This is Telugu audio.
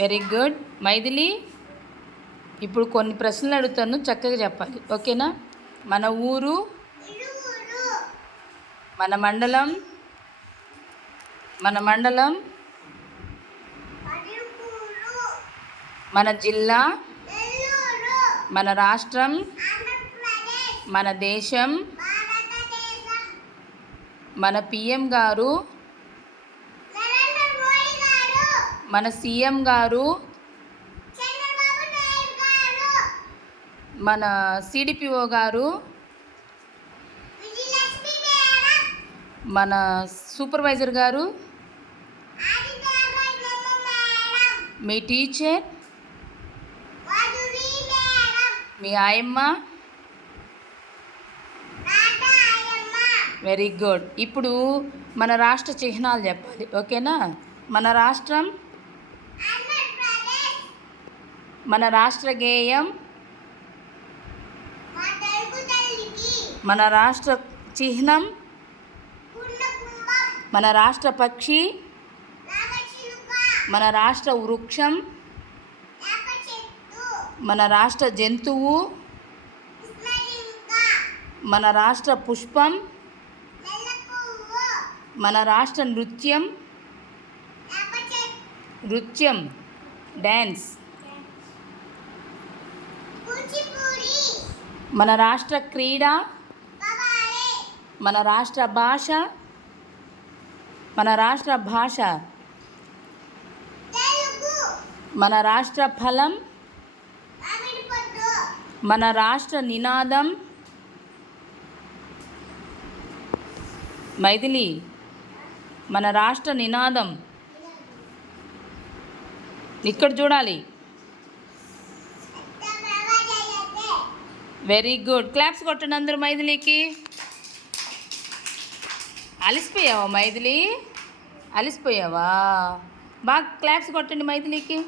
Very good. మైథిలి, ఇప్పుడు కొన్ని ప్రశ్నలు అడుగుతాను, చక్కగా చెప్పాలి. ఓకేనా? మన ఊరు, మన మండలం, మన జిల్లా, మన రాష్ట్రం, మన దేశం, మన పిఎం గారు, మన సీఎం గారు, మన సిడిపిఓ గారు, మన సూపర్వైజర్ గారు, మీ టీచర్, మీ ఆయమ్మ. Very good. ఇప్పుడు మన రాష్ట్ర చిహ్నాలు చెప్పాలి. ఓకేనా? మన రాష్ట్రం, మన రాష్ట్ర గేయం, మన రాష్ట్ర చిహ్నం, మన రాష్ట్ర పక్షి, మన రాష్ట్ర వృక్షం, మన రాష్ట్ర జంతువు, మన రాష్ట్ర పుష్పం, మన రాష్ట్ర నృత్యం, డ్యాన్స్, మన రాష్ట్ర క్రీడ, మన రాష్ట్ర భాష, మన రాష్ట్ర భాష, మన రాష్ట్ర ఫలం, మన రాష్ట్ర నినాదం. మైథిలి, మన రాష్ట్ర నినాదం ఇక్కడ చూడాలి. Very good. క్లాప్స్ కొట్టండి అందరూ మైథిలికి. అలిసిపోయావా మైథిలి? అలిసిపోయావా? బాగా క్లాప్స్ కొట్టండి మైథిలికి.